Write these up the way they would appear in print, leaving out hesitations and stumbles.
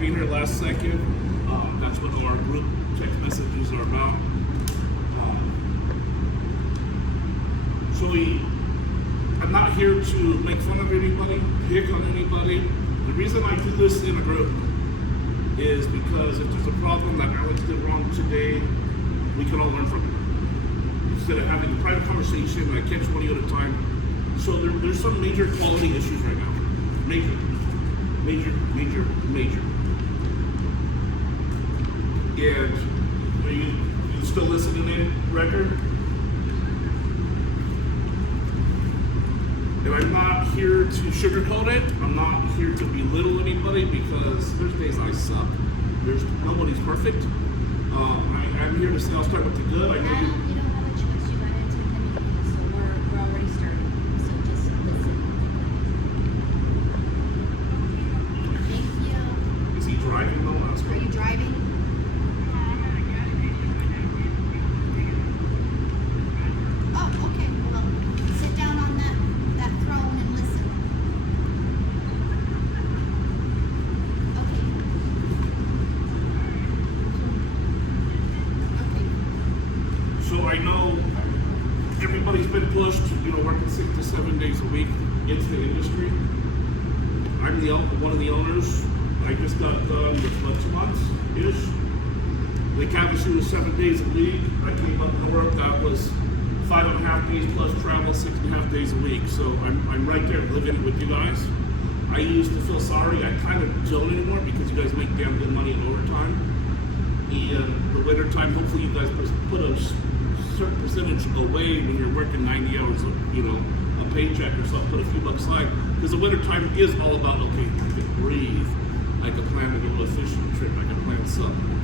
being here last second. That's what our group text messages are about. I'm not here to make fun of anybody, pick on anybody. The reason I do this in a group is because if there's a problem that Alex did wrong today, we can all learn from it. Instead of having a private conversation, I catch one of you at a time. So there's some major quality issues right now. Major. And are you still listening in, Record? And I'm not here to sugarcoat it. I'm not here to belittle anybody because there's days I suck. Nobody's perfect. I'm here to say I'll start with the good. I know you don't have a choice. You gotta attend the meeting. So we're already starting. So just listen. Thank you. Is he driving though? Are you driving? Oh, okay. Well, sit down on that throne and listen. Okay. So I know everybody's been pushed, working 6 to 7 days a week into the industry. I'm one of the owners. I just got done with 2 months-ish. The Cavaliers was 7 days a week. I came up to work, that was 5.5 days plus travel, 6.5 days a week. So I'm right there living it with you guys. I used to feel sorry. I kind of don't anymore because you guys make damn good money in overtime. The winter time, hopefully you guys put a certain percentage away when you're working 90 hours, a paycheck or something, put a few bucks aside. Because the winter time is all about, okay, I can breathe. I can plan to go on a fishing trip. I can plan something.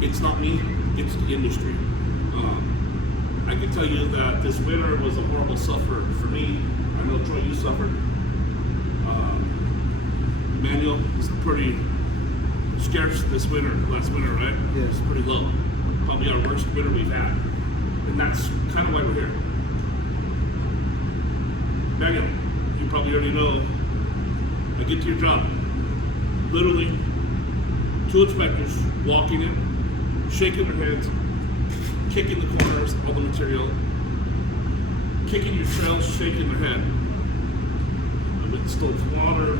It's not me, it's the industry. I can tell you that this winter was a horrible suffer for me. I know, Troy, you suffered. Manuel was pretty scarce last winter, right? Yeah. It's pretty low. Probably our worst winter we've had. And that's kind of why we're here. Manuel, you probably already know, I get to your job. Literally, 2 inspectors walking in, shaking their heads, kicking the corners, all the material, kicking your trails, shaking their head. I went and stole water,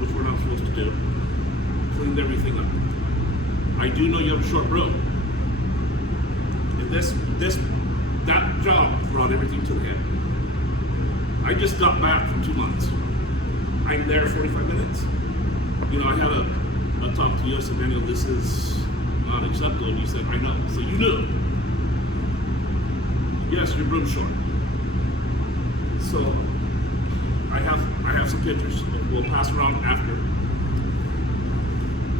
which we're not supposed to do. Cleaned everything up. I do know you have a short road. And that job brought everything to the head. I just got back from 2 months. I'm there 45 minutes. I had a talk to you, I said, Daniel, this is not acceptable. And you said, I know. So you knew. Yes, your room's short. So I have some pictures. We'll pass around after.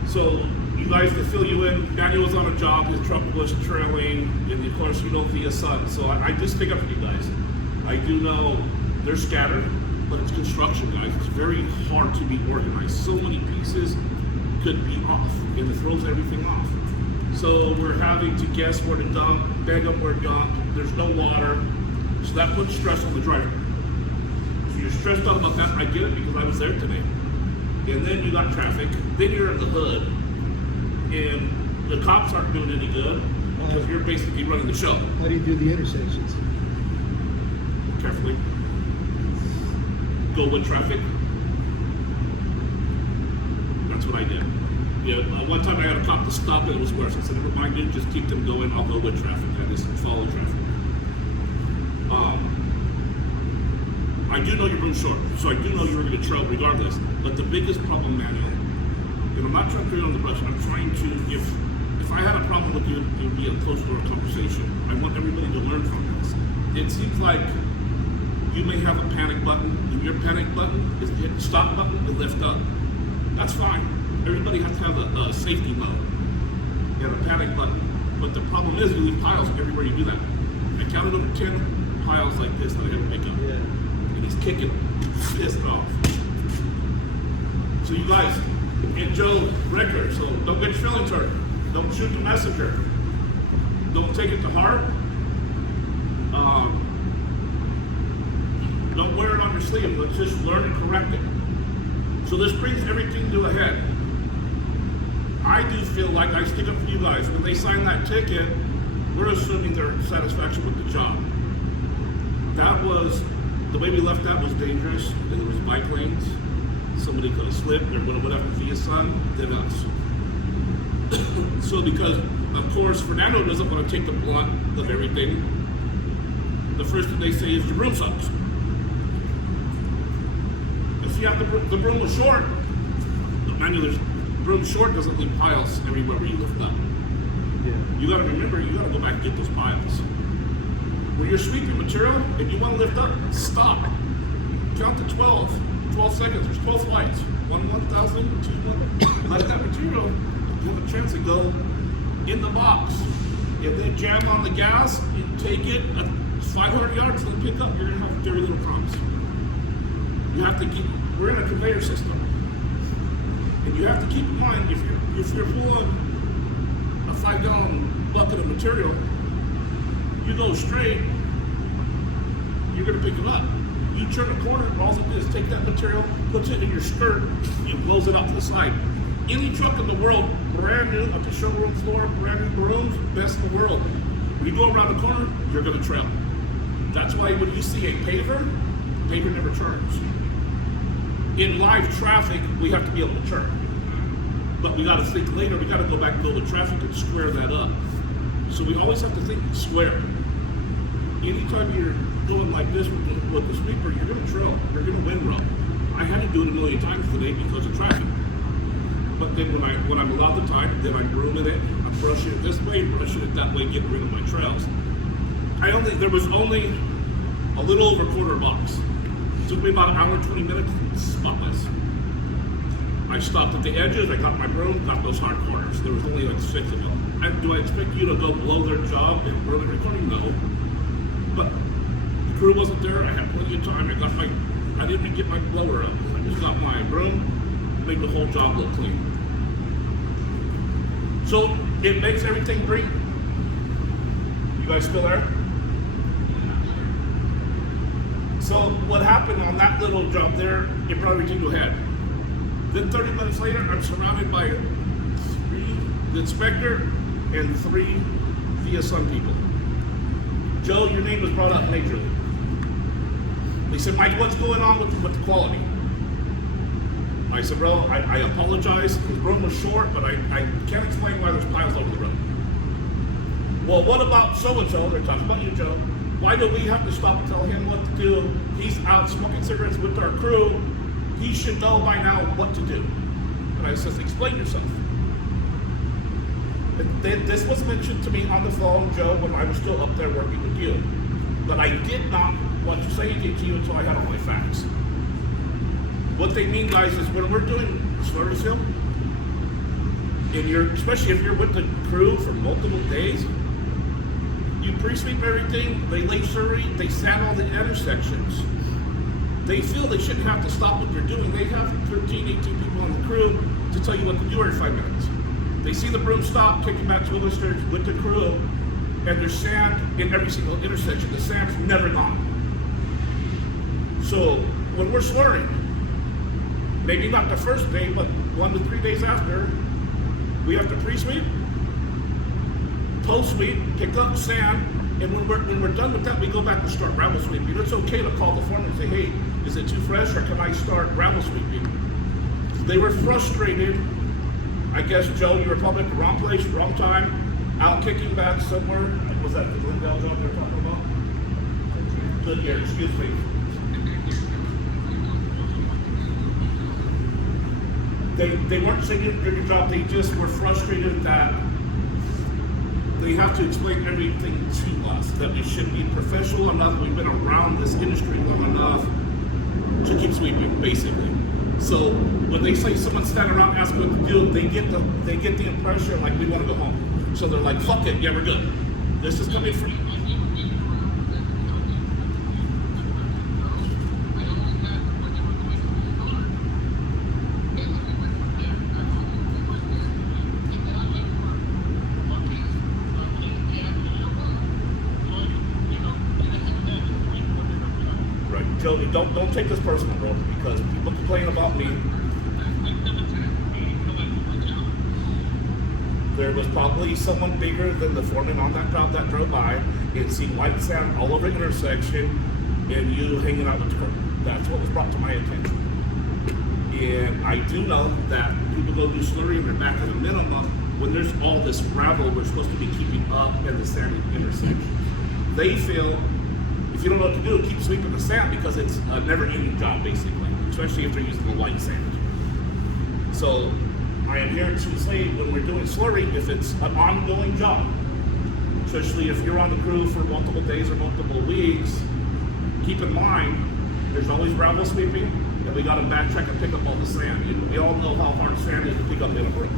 So you guys, to fill you in, Daniel was on a job, his truck was trailing, and of course via sun. So I just pick up for you guys. I do know they're scattered, but it's construction, guys. It's very hard to be organized. So many pieces could be off, and it throws everything off. So we're having to guess where to dump, bag up where to dump. There's no water, so that puts stress on the driver. So you're stressed out about that. I get it because I was there today. And then you got traffic. Then you're in the hood, and the cops aren't doing any good because you're basically running the show. How do you do the intersections? Carefully. Go with traffic. That's what I did. One time I got a cop to stop and it was worse. I said, never mind, dude, just keep them going. I'll go with traffic. I just follow traffic. I do know your room's short, so I do know you were going to trail regardless. But the biggest problem, Manuel, and I'm not trying to put you on the brush, I'm trying to, if I had a problem with you, it would be a closed door conversation. I want everybody to learn from this. It seems like you may have a panic button, and your panic button is to hit the stop button and lift up. That's fine. Everybody has to have a safety mode. You have a panic button. But the problem is you leave piles everywhere you do that. I counted over 10 piles like this that I had to pick up. Yeah. And he's kicking pissed off. So you guys, and Joe Ricker, so don't get your feelings hurt. Don't shoot the messenger. Don't take it to heart. Don't wear it on your sleeve. Let's just learn and correct it. So this brings everything to a head. I do feel like I stick up for you guys. When they sign that ticket, we're assuming their satisfaction with the job. That was, the way we left that was dangerous. There was bike lanes. Somebody could have slipped or would have via sun than us. So because, of course, Fernando doesn't want to take the blunt of everything, the first thing they say is your broom sucks. And see how the broom was short. Mind you, the broom short doesn't leave piles everywhere where you lift up. Yeah. You gotta remember, you gotta go back and get those piles. When you're sweeping material and you wanna lift up, stop. Count to 12 seconds, there's 12 flights. 1,000, 2, 1. Let that material have a chance to go in the box. If they jam on the gas, you take it 500 yards and pick up, you're gonna have very little problems. You have to keep, we're in a conveyor system. And you have to keep in mind, if you're pulling a 5-gallon bucket of material, you go straight, you're gonna pick it up. You turn a corner, all it is take that material, puts it in your skirt, and blows it out to the side. Any truck in the world, brand new, at the showroom floor, brand new brooms, best in the world. When you go around the corner, you're gonna trail. That's why when you see a paver never turns. In live traffic, we have to be able to turn. But we gotta think later, we gotta go back and go to traffic and square that up. So we always have to think square. Anytime you're going like this with the sweeper, you're gonna trail, you're gonna windrow. I had to do it a million times today because of traffic. But then when I'm allowed the time, then I'm brooming it, I'm brushing it this way, brushing it that way, getting rid of my trails. There was only a little over a quarter box. It took me about an hour and 20 minutes to stop us. I stopped at the edges, I got my broom, got those hard corners. There was only like 6 of them. Do I expect you to go blow their job and really recording? No. But the crew wasn't there, I had plenty of time. I didn't even get my blower up. I just got my broom, made the whole job look clean. So it makes everything green. You guys still there? So what happened on that little job there, it brought everything to a head. Then 30 minutes later, I'm surrounded by 3, the inspector, and 3 via Sun people. Joe, your name was brought up majorly. They said, Mike, what's going on with the quality? I said, bro, I apologize. The room was short, but I can't explain why there's piles over the road. Well, what about so-and-so? They're talking about you, Joe. Why do we have to stop and tell him what to do? He's out smoking cigarettes with our crew. He should know by now what to do. And I says, explain yourself. This was mentioned to me on the phone, Joe, when I was still up there working with you. But I did not want to say anything to you until I had all my facts. What they mean, guys, is when we're doing service hill, and especially if you're with the crew for multiple days, you pre-sweep everything, they lay survey, they sand all the intersections. They feel they shouldn't have to stop what they're doing. They have 13, 18 people on the crew to tell you what to do every 5 minutes. They see the broom stop, kick it back to the listeners with the crew, and there's sand in every single intersection. The sand's never gone. So when we're slurring, maybe not the first day, but 1 to 3 days after, we have to pre-sweep, post-sweep, pick up sand, and when we're done with that, we go back and start gravel sweeping. It's okay to call the foreman and say, hey, is it too fresh, or can I start gravel sweeping? They were frustrated. I guess, Joe, you were probably at the wrong place, wrong time, out kicking back somewhere. Was that the Glendale job you were talking about? Goodyear, excuse me. They weren't saying you did your job, they just were frustrated that they have to explain everything to us, that we should be professional enough, we've been around this industry long enough to keep sweeping, basically. So when they say someone standing around asking what to do, they get the impression like we want to go home. So they're like, fuck it, yeah, we're good. This is coming from Joey, don't take this personal, bro, because people complain about me. There was probably someone bigger than the foreman on that job that drove by and seen white sand all over the intersection and you hanging out with the crew. That's what was brought to my attention. And I do know that people go do slurry and they're back at a minimum when there's all this gravel we're supposed to be keeping up in the sandy intersection. They feel if you don't know what to do, keep sweeping the sand because it's a never-ending job basically, especially if they're using the white sand. So I am here to say when we're doing slurry, if it's an ongoing job, especially if you're on the crew for multiple days or multiple weeks, keep in mind there's always gravel sweeping and we got to backtrack and pick up all the sand. And we all know how hard sand is to pick up in a brook.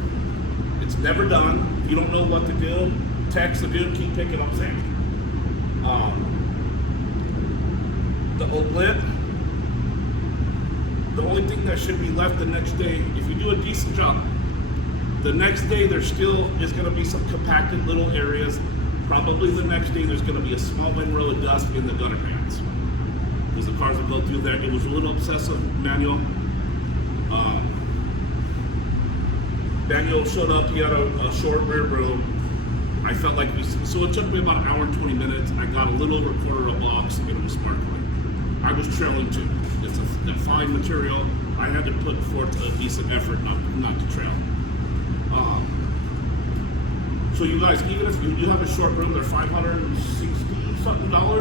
It's never done. If you don't know what to do, text the dude, keep picking up sand. The oblit, the only thing that should be left the next day, if you do a decent job, the next day there still is going to be some compacted little areas. Probably the next day there's going to be a small windrow of dust in the gutter pans. Because the cars will go through there. It was a little obsessive, Manuel. Daniel showed up, he had a short rear broom. I felt like so it took me about an hour and 20 minutes. I got a little over a quarter of a box and it was sparkling. I was trailing too. It's a fine material. I had to put forth a decent effort not to trail. So you guys, even if you have a short room, they're $560 something now.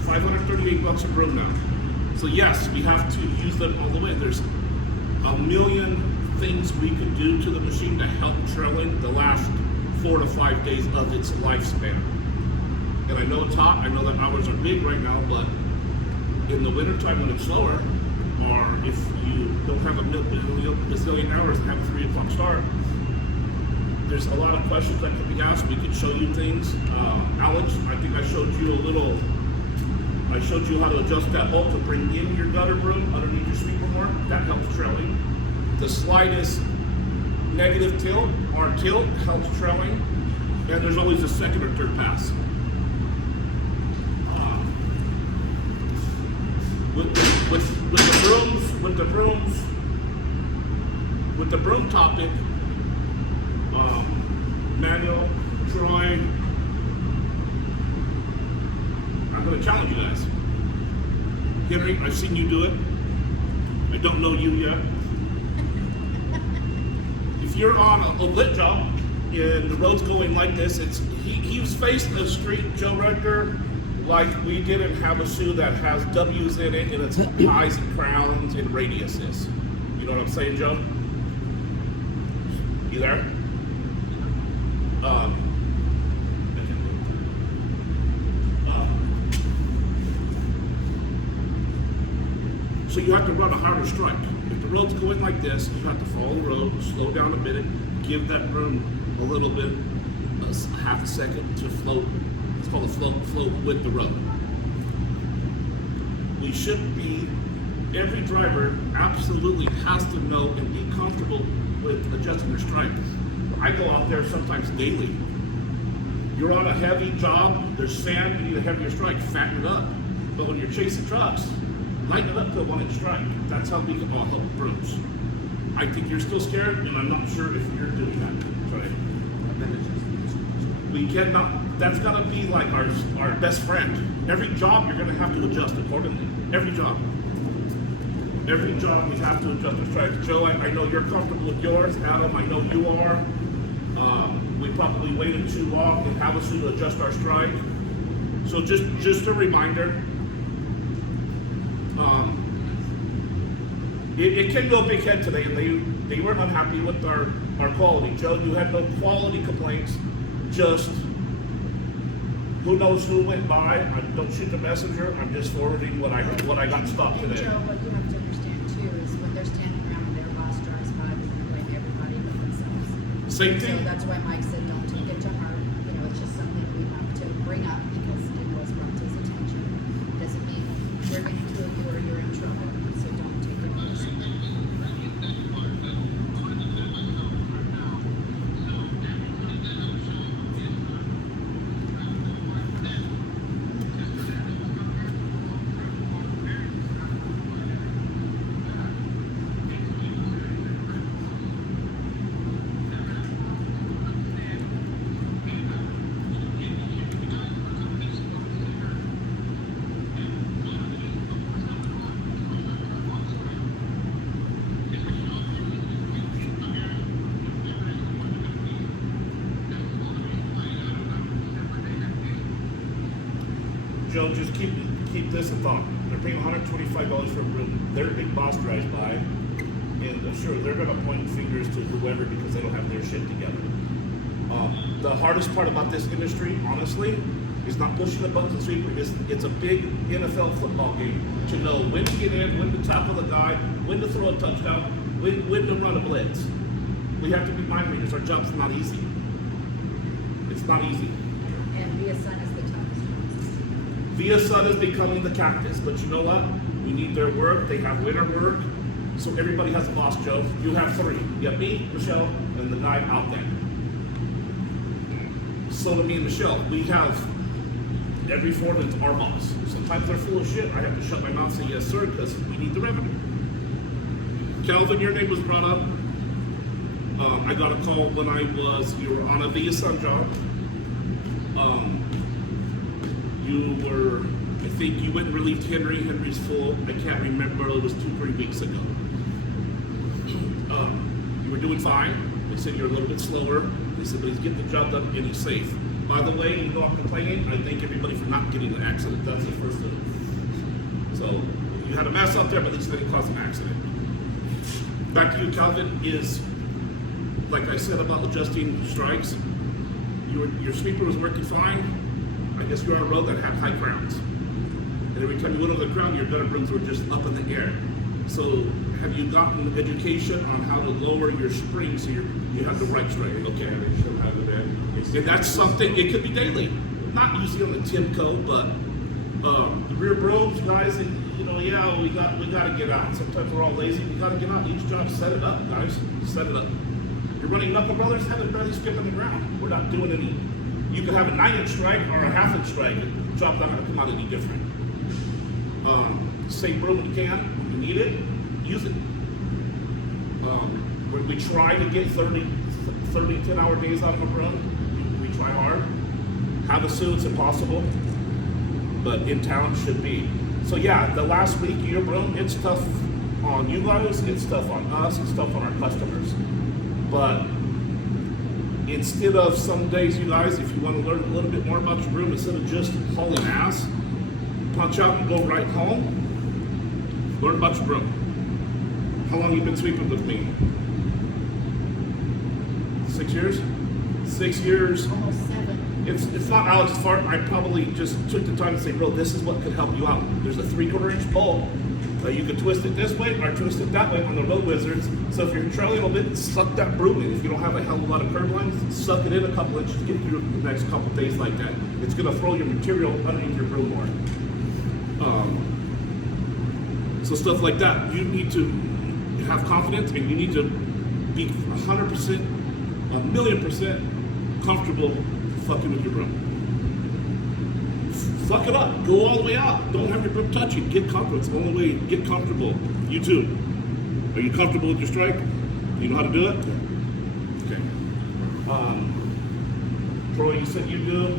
$538 a room now. So yes, we have to use them all the way. There's a million things we could do to the machine to help trailing the last 4 to 5 days of its lifespan. And I know it's hot, I know that hours are big right now, but in the wintertime when it's slower, or if you don't have a bazillion hours and have a 3 o'clock start, there's a lot of questions that can be asked. We could show you things. Alex, I think I showed you how to adjust that bolt to bring in your gutter broom underneath your sweeper more. That helps trailing. The slightest negative tilt or tilt helps trailing. And there's always a second or third pass. With the broom topic, Manuel, Troy, I'm going to challenge you guys. Henry, I've seen you do it. I don't know you yet. If you're on a lit job and the road's going like this, he's faced the street, Joe Rector, like we didn't have a shoe that has W's in it and it's highs and crowns and radiuses. You know what I'm saying, Joe? You there? So you have to run a harder strike. If the road's going like this, you have to follow the road, slow down a minute, give that broom a little bit, half a second to float. It's called a float with the road. We should be, every driver absolutely has to know and be comfortable with adjusting their strike. I go out there sometimes daily. You're on a heavy job, there's sand, you need a heavier strike, fatten it up. But when you're chasing trucks, lighten it up to a 1-inch strike. That's how we can all help brooms. I think you're still scared, and I'm not sure if you're doing that. Right? We cannot, that's gotta be like our best friend. Every job you're gonna have to adjust accordingly. Every job. Every job we have to adjust our strike. Joe, I know you're comfortable with yours. Adam, I know you are. We probably waited too long in Havasu to adjust our strike. So just a reminder, it can go big head today, and they weren't unhappy with our quality. Joe, you had no quality complaints, just who knows who went by. I don't shoot the messenger, I'm just forwarding what I got stopped And today. Joe, what you have to understand too is when they're standing around and their boss drives by, they're gonna blame everybody but themselves. Same So thing. that's why Mike said, don't take it to heart. You know, it's just something we have to bring up because it was brought to his attention. Doesn't mean they're gonna kill you or you're in trouble, so don't take it personally. Joe, just keep this in thought. They're paying $125 for a room. Their big boss drives by, and I'm sure they're gonna point fingers to whoever because they don't have their shit together. The hardest part about this industry, honestly, is not pushing the buttons and sweeper. It's a big NFL football game to know when to get in, when to tackle the guy, when to throw a touchdown, when to run a blitz. We have to be mind readers. Our job's not easy. It's not easy. And Via Sun is the toughest one. Via Sun is becoming the cactus, but you know what? We need their work. They have winter work. So everybody has a boss, Joe. You have three. You have me, Michelle, and the guy out there. So to me and Michelle, we have every foreman's our boss. Sometimes they're full of shit. I have to shut my mouth and say yes, sir, because we need the revenue. Calvin, your name was brought up. I got a call when you were on a Via Sun job. I think you went and relieved Henry. Henry's full. I can't remember. It was 2-3 weeks ago. You were doing fine. They said you're a little bit slower. They said, but he's getting the job done and he's safe. By the way, you know I'm complaining. I thank everybody for not getting an accident. That's the first thing. So you had a mess out there, but at least it didn't cause an accident. Back to you, Calvin, is like I said about adjusting strikes. Your sweeper was working fine. I guess you're on a road that had high crowns. And every time you went over the crown, your gutter brooms were just up in the air. So have you gotten education on how to lower your spring so you have the right strike? Okay. And that's something, it could be daily. Not usually on the Timco, but the rear brooms, guys, and, we got to get out. Sometimes we're all lazy. We got to get out. Each job, set it up, guys. Set it up. You're running Knuckle Brothers, have it barely skipping the ground. We're not doing any. You could have a 9-inch strike or a 1/2-inch strike. The job's not going to come out any different. Same broom you can. You need it, use it. We try to get 30 10-hour days out of a broom. We try hard. Have a suit, it's impossible. But in town should be. So yeah, the last week of your broom, it's tough on you guys, it's tough on us, it's tough on our customers. But instead of some days, you guys, if you want to learn a little bit more about your broom, instead of just hauling ass, punch out and go right home, learn about your broom. How long you been sweeping with me? 6 years? 6 years. Almost 7. It's not Alex Fart. I probably just took the time to say, bro, this is what could help you out. There's a 3/4 inch bolt. You can twist it this way or twist it that way on the Road Wizards. So if you're trailing a little bit, suck that broom in. If you don't have a hell of a lot of curb lines, suck it in a couple inches, get through the next couple days like that. It's gonna throw your material underneath your broom more. So stuff like that, you need to have confidence and you need to be 100%, 1,000,000% comfortable fucking with your broom. Fuck it up. Go all the way out. Don't have your broom touch you. Get comfortable. It's the only way. Get comfortable. You too. Are you comfortable with your strike? You know how to do it? Okay. Troy, you said you do.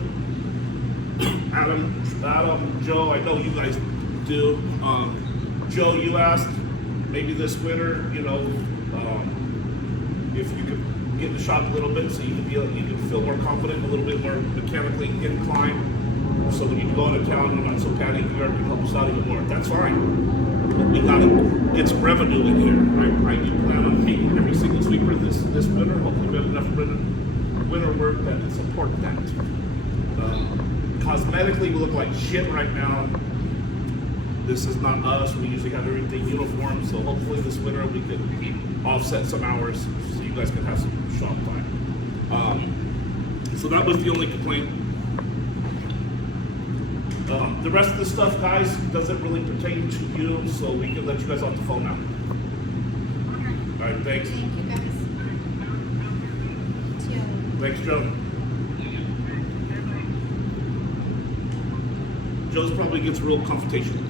Adam, Joe, I know you guys do. Joe, you asked maybe this winter, if you could get in the shop a little bit so you can feel more confident, a little bit more mechanically inclined. So when you go into town, you're not so panicked, you can help us out even more. That's fine. We got to get some revenue in here. I do plan on painting every single sweeper this winter. Hopefully we have enough winter work that can support that. Cosmetically, we look like shit right now. This is not us. We usually have everything uniform. So hopefully this winter we could offset some hours so you guys can have some shop time. So that was the only complaint. The rest of the stuff, guys, doesn't really pertain to you, so we can let you guys off the phone now. All right, thanks. Thank you, guys. Joe. Thanks, Joe. Joe's probably gets real confrontational.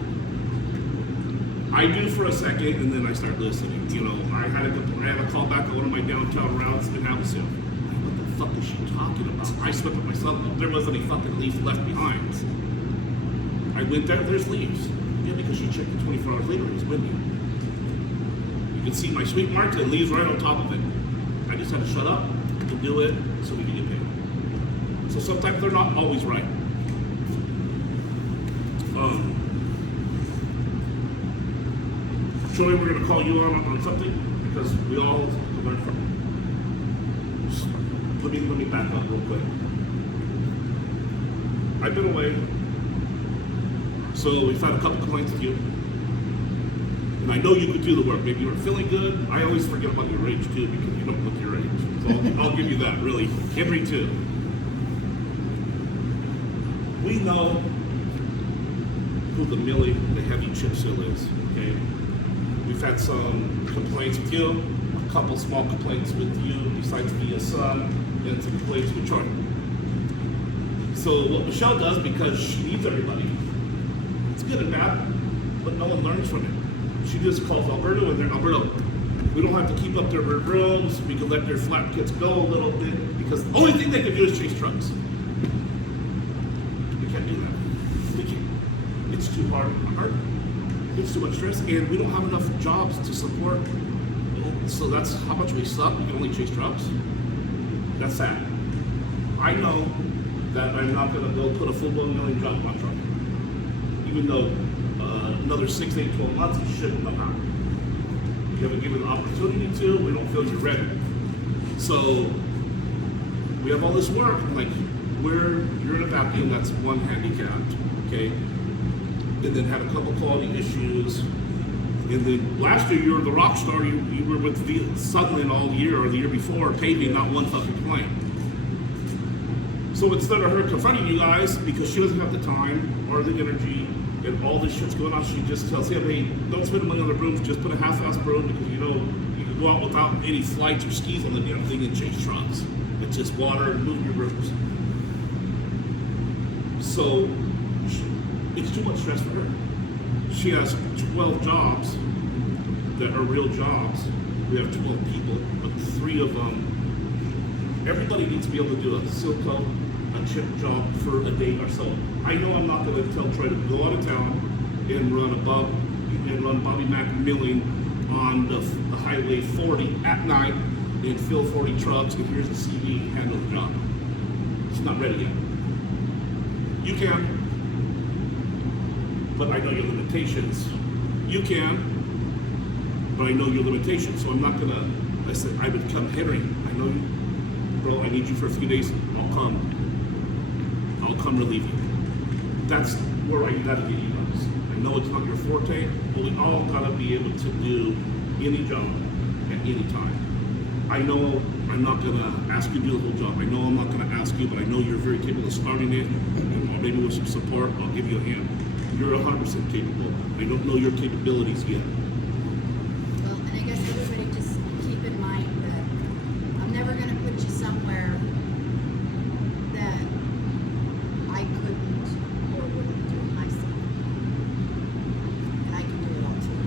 I do for a second, and then I start listening. I had a call back on one of my downtown routes in Havasu. What the fuck is she talking about? I swept it myself. There wasn't any fucking leaf left behind. I went there, there's leaves. Yeah, because she checked it 24 hours later, it was windy. You can see my sweep marks and leaves right on top of it. I just had to shut up and do it so we can get paid. So sometimes they're not always right. Troy, we're gonna call you on something because we all learn from it. Just let me back up real quick. I've been away, so we've had a couple complaints with you, and I know you could do the work. Maybe you were feeling good. I always forget about your age too because you don't look your age. So I'll give you that. Really, Henry too. We know who the Millie, the heavy chip seal is. Okay. We've had some complaints with you, a couple small complaints with you, besides via son, and some complaints with Troy. So what Michelle does, because she needs everybody, it's good and bad, but no one learns from it. She just calls Alberto and they're Alberto. We don't have to keep up their rooms. We can let their flat kits go a little bit because the only thing they can do is chase trucks. We can't do that. We can't. It's too hard. It's too much stress, and we don't have enough jobs to support. So that's how much we suck. We can only chase trucks. That's sad. I know that I'm not going to go put a full-blown million job on truck. Even though another 6, 8, 12 months, you shouldn't know how. You haven't given the opportunity to. We don't feel you're ready. So we have all this work. Like you're in a vacuum. That's one handicapped. Okay. And then had a couple quality issues. And then last year you were the rock star. You were with Sutherland all year or the year before, paving not one fucking complaint. So instead of her confronting you guys because she doesn't have the time or the energy and all this shit's going on, she just tells him, hey, don't spend money on the brooms, just put a half-ass broom because you know you can go out without any flights or skis on the damn thing and chase trucks. It's just water and move your brooms. So it's too much stress for her. She has 12 jobs that are real jobs. We have 12 people, but 3 of them, everybody needs to be able to do a silk coat, a chip job for a day or so. I know I'm not going to tell Troy to go out of town and run Bobby Mack milling on the Highway 40 at night and fill 40 trucks and here's a CV, handle the job. It's not ready yet. You can. But I know your limitations. You can, but I know your limitations. So I'm not gonna, I said, I would come Henry. I know you, bro, I need you for a few days. I'll come relieve you. That's where I gotta get you guys. I know it's not your forte, but we all gotta be able to do any job at any time. I know I'm not gonna ask you to do the whole job. I know I'm not gonna ask you, but I know you're very capable of starting it. And maybe with some support, I'll give you a hand. You're 100% capable. I don't know your capabilities yet. Well, and I guess everybody just keep in mind that I'm never going to put you somewhere that I couldn't or wouldn't do it myself. And I can do it all too.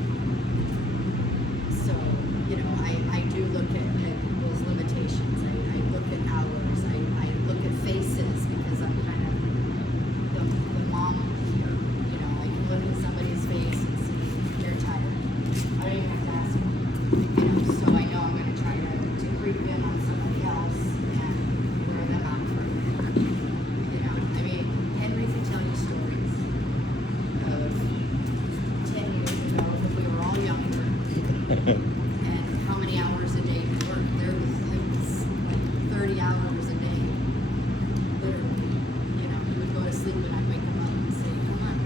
So, you know, I do look at those limitations. I look at hours. I look at faces because I'm kind of the mom here. Look at somebody's face and see they're tired. I don't even have to ask them. You know, so I know I'm going to try to creep in on somebody else and wear them out for a minute. You know, I mean, Henry can tell you stories of 10 years ago when we were all younger and how many hours a day we worked. There was like 30 hours a day. Literally. You know, he would go to sleep and I'd wake him up and say, come on.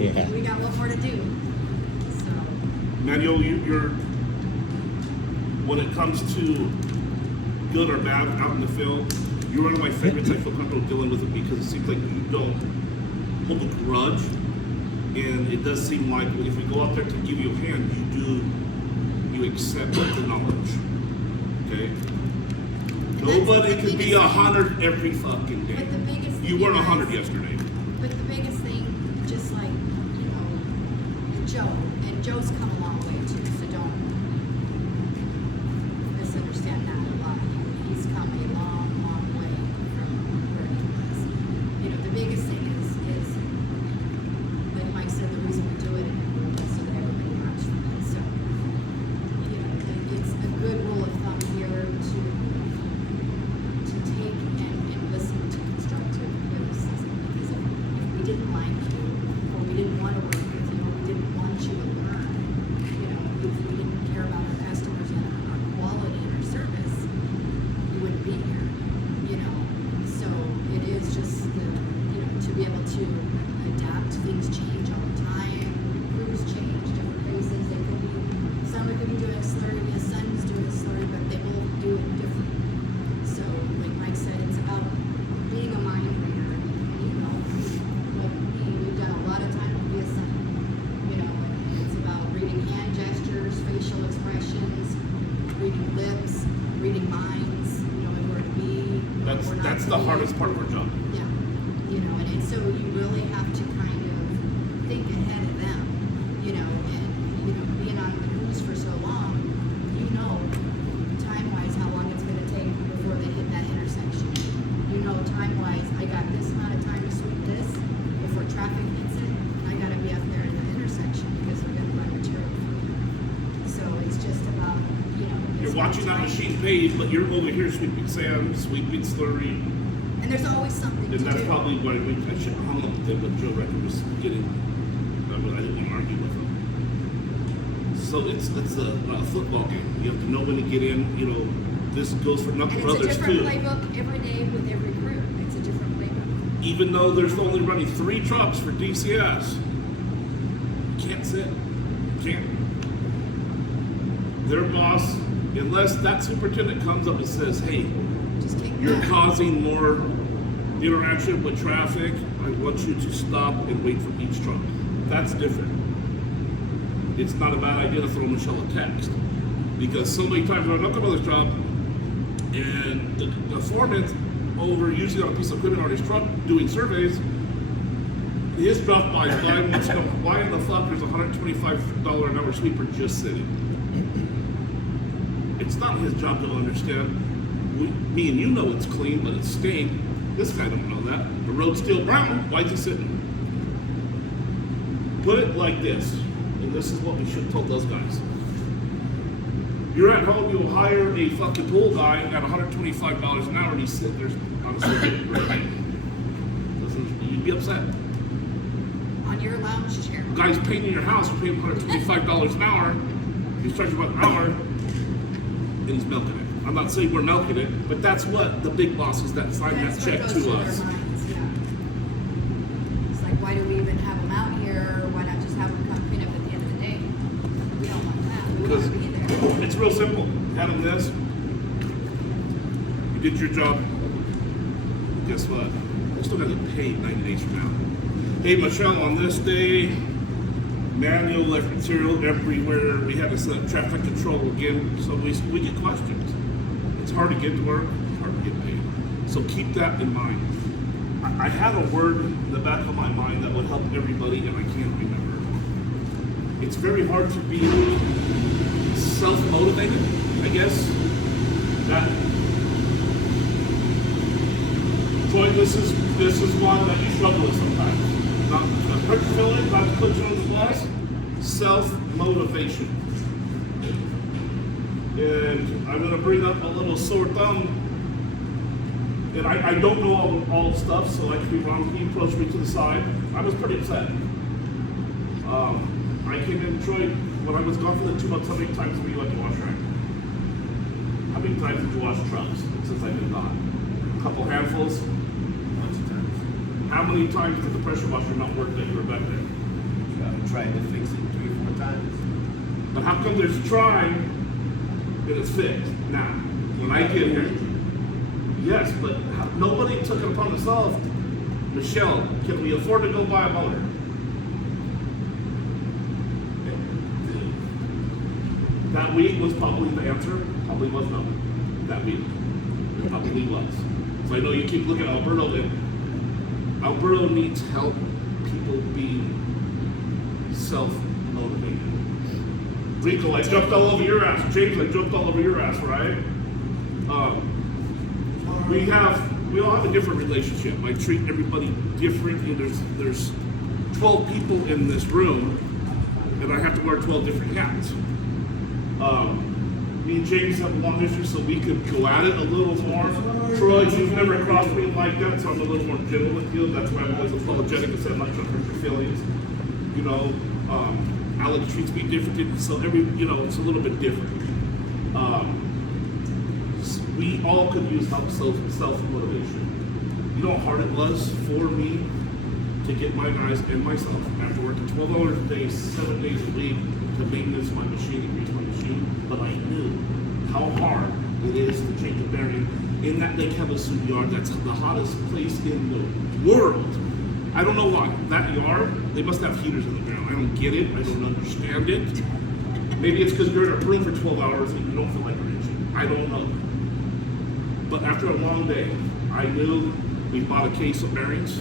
Yeah. We got one more to do. So, Manuel, you're, when it comes to good or bad out in the field, you're one of my favorites. I feel comfortable dealing with it because it seems like you don't hold a grudge. And it does seem like if we go out there to give you a hand, you accept the knowledge. Okay? Nobody the can be biggest 100 every fucking day. But the biggest You thing weren't is- 100 yesterday. But the biggest thing, just like, you know, Joe, and Joe's come a long way too, so don't misunderstand that a lot. He's come a long, long way from where he was. You know, the biggest thing is like Mike said, the reason we do it in April is so that everybody learns from it. So, you know, it's a good rule of thumb here to take and listen to constructive criticism because if we didn't like you for not That's the be- hardest part of our job. Yeah, you know, and so you really have to kind of think ahead of them, you know, and, you know, being on the cruise for so long, you know, time-wise, how long it's gonna take before they hit that intersection. You know, time-wise, I got this amount of time to sweep this before traffic hits it, and I gotta be up there in the intersection because we're gonna run material through. So it's just about, you know. You're it's watching that time. machine pave, but you're over here sweeping sand, sweeping slurry, And there's always something to and do. that's probably why I should have hung up with him, but Joe Record was getting, I didn't want to argue with him. So it's a football game. You have to know when to get in, you know, this goes for Knuckle And it's a Brothers different too. playbook every day with every crew. It's a different playbook. Even though there's only running 3 trucks for DCS, can't sit, can't. Their boss, unless that superintendent comes up and says, hey, Just take you're that. causing more interaction with traffic, I want you to stop and wait for each truck. That's different. It's not a bad idea to throw Michelle a text. Because so many times on Knuckle Brothers job, and the foreman over usually on a piece of equipment on his truck doing surveys, his drop by wants to know why in the fuck there's a $125 an hour sweeper just sitting. It's not his job to understand. Me and you know it's clean, but it's stained. This guy don't know that. The road's still brown. Why is he sitting? Put it like this, and this is what we should have told those guys. You're at home, you'll hire a fucking pool guy at $125 an hour, and he's sitting there honestly getting great. You'd be upset. On your lounge chair. The guy's painting your house, you're paying him $125 an hour. He's charging about an hour, and he's milking it. I'm not saying we're milking it, but that's what the big bosses that sign that That's check what goes to through us. their minds, yeah. It's like, why do we even have them out here? Why not just have them come clean up at the end of the day? We don't want that. We want Because to be there. it's real simple. Had them this. You did your job. Guess what? I still got to get paid 90 days from now. Hey, Michelle, on this day, manual left material everywhere. We had to set up traffic control again, so we get questions. It's hard to get to work, hard to get paid. So keep that in mind. I had a word in the back of my mind that would help everybody, and I can't remember. It's very hard to be self-motivated, I guess. That Troy, this is one that you struggle with sometimes. Not to hurt your feelings, not to put you on the bus. Self-motivation. And I'm gonna bring up a little sore thumb. And I don't know all stuff, so I could be wrong. He approached me to the side. I was pretty upset. I came in Detroit when I was gone for the 2 months. How many times have you had to wash track? How many times did you wash trucks since I've been gone? A couple handfuls? Bunch of times. How many times did the pressure washer not work that you were back there? I've tried to fix it 3 or 4 times. But how come there's trying and it's fixed? Now, when I get here, yes, but nobody took it upon themselves. Michelle, can we afford to go buy a motor? That week was probably the answer. Probably was no. That week. It probably was. So I know you keep looking at Alberto, and Alberto needs help people being self-motivated. Rico, I jumped all over your ass. James, I jumped all over your ass, right? We all have a different relationship. I treat everybody different. And there's 12 people in this room, and I have to wear 12 different hats. Me and James have a long history, so we could go at it a little more. Troy, you've never crossed me like that, so I'm a little more gentle with you. That's why I'm always apologetic and said I'm not trying to hurt your feelings. You know, Alex treats me different, so it's a little bit different. We all could use help self-motivation. You know how hard it was for me to get my guys and myself after working 12 hours a day, 7 days a week to maintenance my machine and grease my machine, but I knew how hard it is to change a bearing in that Lake Havasu yard. That's the hottest place in the world. I don't know why. That yard, they must have heaters in the ground. I don't get it. I don't understand it. Maybe it's because you're in a room for 12 hours and you don't feel like you're itching. I don't know. But after a long day, I knew we bought a case of bearings,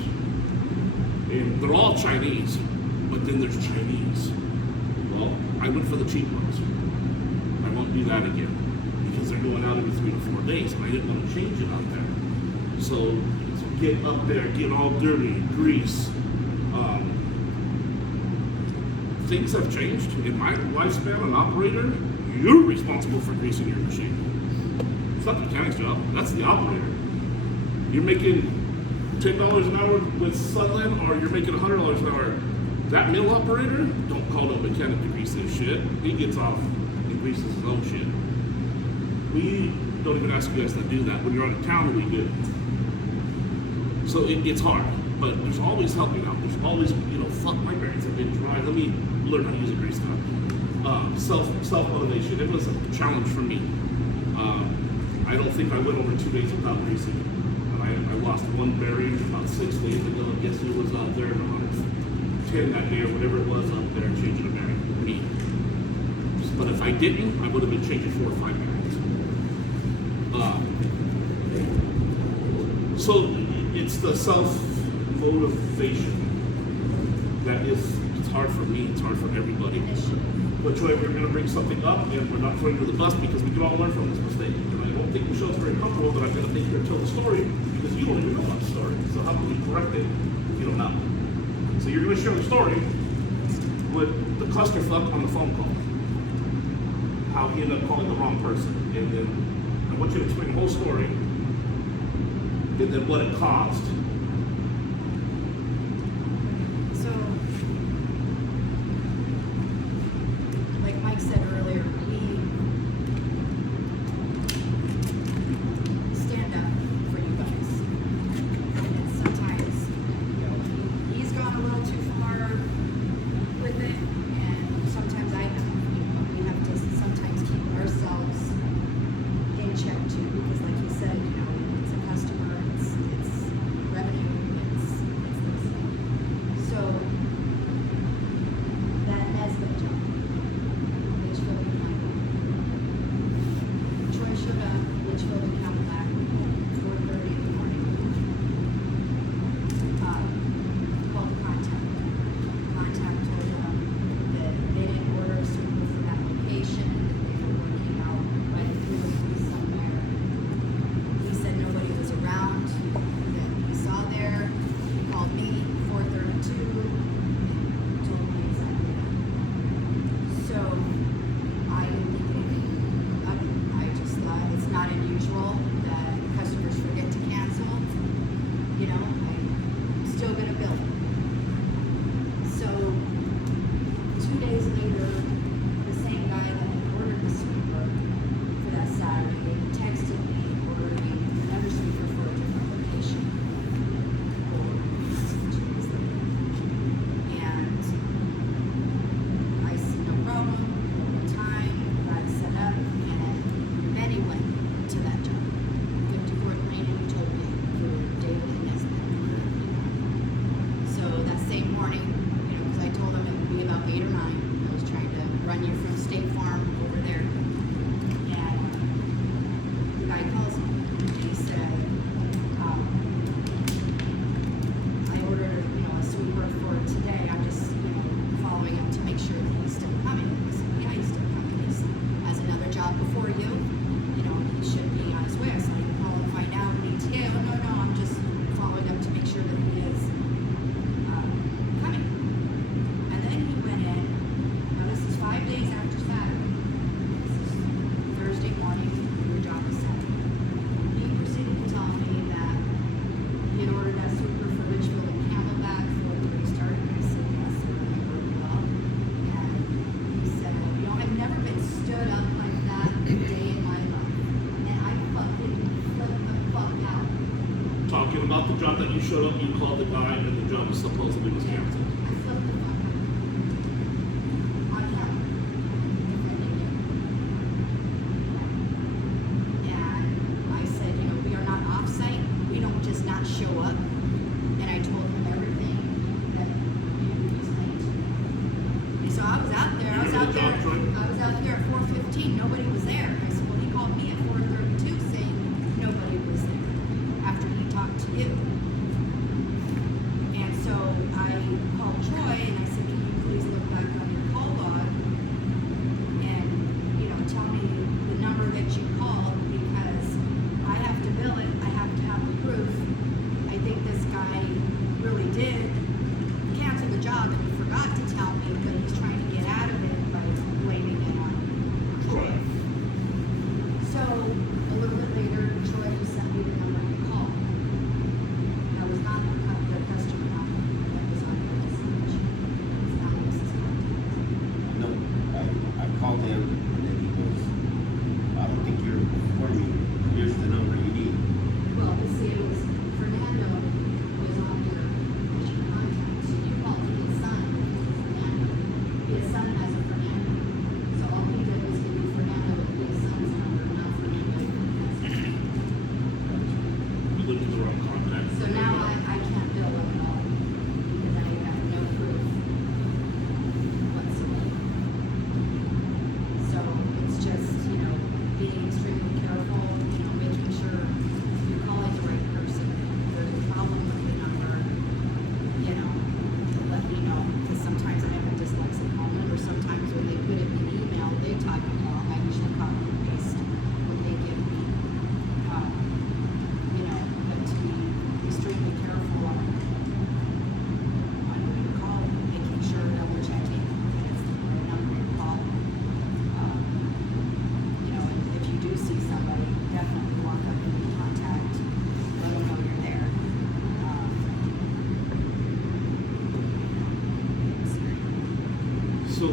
and they're all Chinese, but then there's Chinese. Well, I went for the cheap ones. I won't do that again because they're going out every 3 to 4 days, and I didn't want to change it out there. So get up there, get all dirty, grease. Things have changed. In my lifespan, an operator, you're responsible for greasing your machine. It's not the mechanic's job, that's the operator. You're making $10 an hour with Sunland, or you're making $100 an hour. That mill operator, don't call no mechanic to grease his shit. He gets off and greases his own shit. We don't even ask you guys to do that. When you're out of town, we do. So it's hard, but there's always helping out. There's always, fuck, my bearings have been dry. Let me learn how to use a grease gun. Self motivation. It was a challenge for me. I don't think I went over 2 days without greasing. And I lost one bearing about 6 days ago. Guess who was out there? 10 that day or whatever it was out there changing a bearing? Me. But if I didn't, I would have been changing 4 or 5 bearings. So it's the self-motivation that it's hard for me, it's hard for everybody. Which way we're going to bring something up and we're not throwing you to the bus because we can all learn from this mistake. And I don't think Michelle's very comfortable that I'm going to think her tell the story because you don't even know about the story. So how can we correct it if you don't know? So you're going to share the story with the clusterfuck on the phone call. How he ended up calling the wrong person. And then I want you to explain the whole story and then what it caused. So, like Mike said earlier, we stand up for you guys. And sometimes, he's gone a little too far with it, and sometimes I have. We have to sometimes keep ourselves in check too, because like he said, it's a customer, it's revenue, it's this. So that Nesbitt job, Litchfield and Campbell. Troy showed up, Litchfield and Campbell back, 4:30 in the morning. Called contact. Contact told them that they didn't order a sweeper for that location, they were working out right through somewhere. He said nobody was around that he saw there. He called me 4:32 and told me exactly that. So I didn't think anything of it. I just thought it's not unusual that customers forget to cancel. I'm still gonna bill. So 2 days later, the same guy that had ordered the sweeper for that Saturday texted me ordering another sweeper for a different location. 2 days later. And I said, no problem, no time, got it set up, and then he went to that job. 54th Lane and told me for David and Nesbitt. So that same morning, because I told him it would be about 8 or 9. I was trying to run you from State Farm over there. And the guy calls me and he said, I ordered a sweeper for today. I'm just, following up to make sure that he's still coming. I said, yeah, he's still coming. He has another job before you. He should be on his way. I said, I can call and find out in detail. No, I'm just following up to make sure that he is coming. And then he went in. Now this is 5 days after Saturday. This is Thursday morning. Your job is Saturday. He proceeded to tell me that he had ordered that sweeper for Litchfield and Camelback for the restart. And I said, yes, it really worked well. And he said, I've never been stood up like that a day in my life. And I fucking flipped the fuck out. Talking about the job that you showed up, you called the guy, and the job was supposedly was canceled. I flipped the fuck out. On camera. And I said, we are not off-site. We don't just not show up. And I told him everything that you explained to me. And so I was out there. You were the job, Troy? I was out there at 4:15. Nobody was there. I said, well, he called me at 4:32 saying nobody was there. After he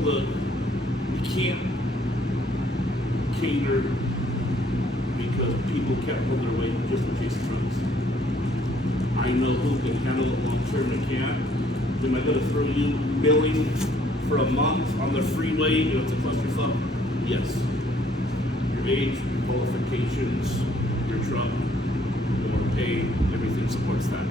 look, we can't cater because people can't hold their weight just in case it runs. I know who can handle it long term and can't. Am I gonna throw you billing for a month on the freeway, you know, it's a clusterfuck? Yes. Your age, your qualifications, your truck, your pay, everything supports that.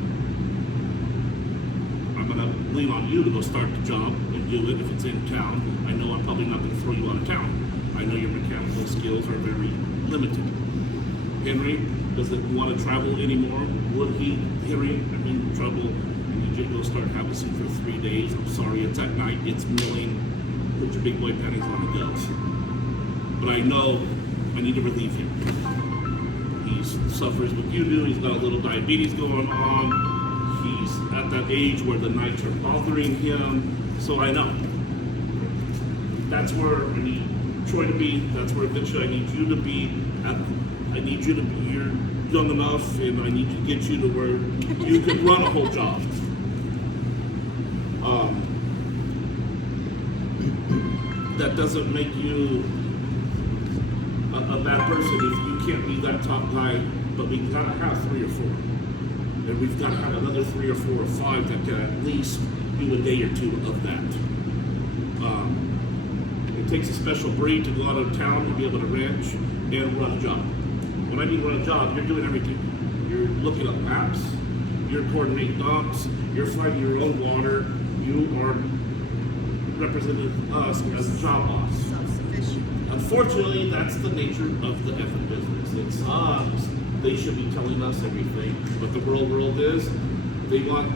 I'm gonna lean on you to go start the job and do it if it's in town. I know I'm probably not gonna throw you out of town. I know your mechanical skills are very limited. Henry doesn't want to travel anymore. Would he? Henry, I'm in trouble. I need you to go start Havasu for 3 days. I'm sorry, it's at night, it's milling. Put your big boy panties on and go. But I know I need to relieve him. He suffers what you do. He's got a little diabetes going on. He's at that age where the nights are bothering him. So I know. That's where I need Troy to be. That's where eventually I need you to be. I need you to be. You're young enough, and I need to get you to where you can run a whole job. That doesn't make you a bad person if you can't be that top guy, but we gotta have 3 or 4. And we've got to have another 3 or 4 or 5 that can at least do a day or 2 of that. It takes a special breed to go out of town and be able to ranch and run a job. When I mean run a job, you're doing everything. You're looking at maps, you're coordinating dumps, you're finding your own water, you are representing us as a job boss. Self-sufficient. Unfortunately, that's the nature of the effing business. It sucks. They should be telling us everything. But the real world is, they want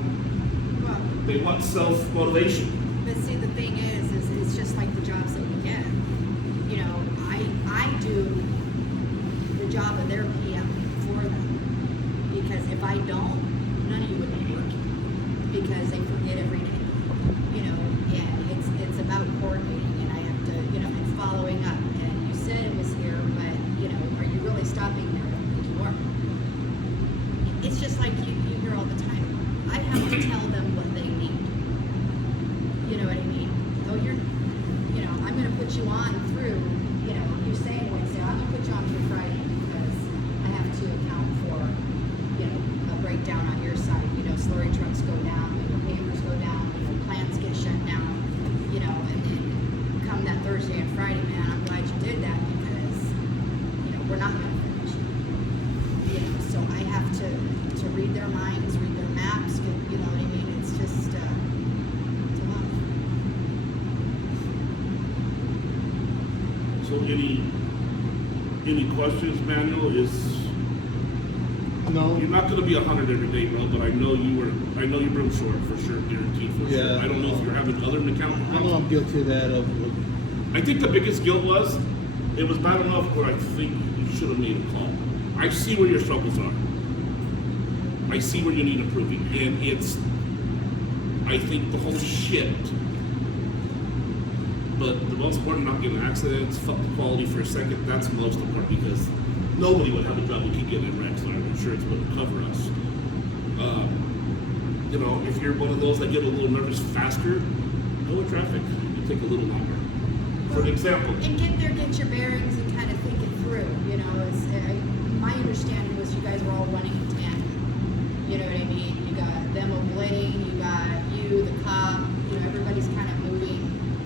Well, self-motivation. but see, the thing is it's just like the jobs that we get. You know, I do the job of their PM for them. Because if I don't, none of you would be working. Because they forget every day. You know, and it's about coordinating, and I have to, you know, and following up. And you said it was here, but, you know, are you really stopping there to do work? It's just like you hear all the time. I have to tell them what they need. You know what I mean? Oh, you know, I'm gonna put you on through, you know, you're saying Wednesday, I'm gonna put you on through Friday because I have to account for, you know, a breakdown on your side. You know, slurry trucks go down, you know, pavers go down, you know, plants get shut down, you know, and then come that Thursday and Friday, man, I'm glad you did that because, you know, we're not gonna finish. You know, so I have to read their minds, read their maps, you know what I mean? It's just, it's a lot. So any questions, Manuel? No. You're not going to be 100 every day, bro. But I know you broke short for sure, guaranteed for sure. Yeah. I don't know if you're having other mechanical I know problems. I'm guilty of that. I think the biggest guilt was it was bad enough where I think you should have made a call. I see where your struggles are. I see where you need improving, and I think the whole shit. But the most important, not getting accidents, fuck the quality for a second, that's the most important because nobody would have a job we could get in wrecks, and our insurance wouldn't cover us. You know, if you're one of those that get a little nervous faster, go with traffic. You take a little longer. For example, And get your bearings and kind of think it through, you know, my understanding was you guys were all running in tandem. You know what I mean? You got them oblating, you got you, the cop, you know, everybody's kind of moving.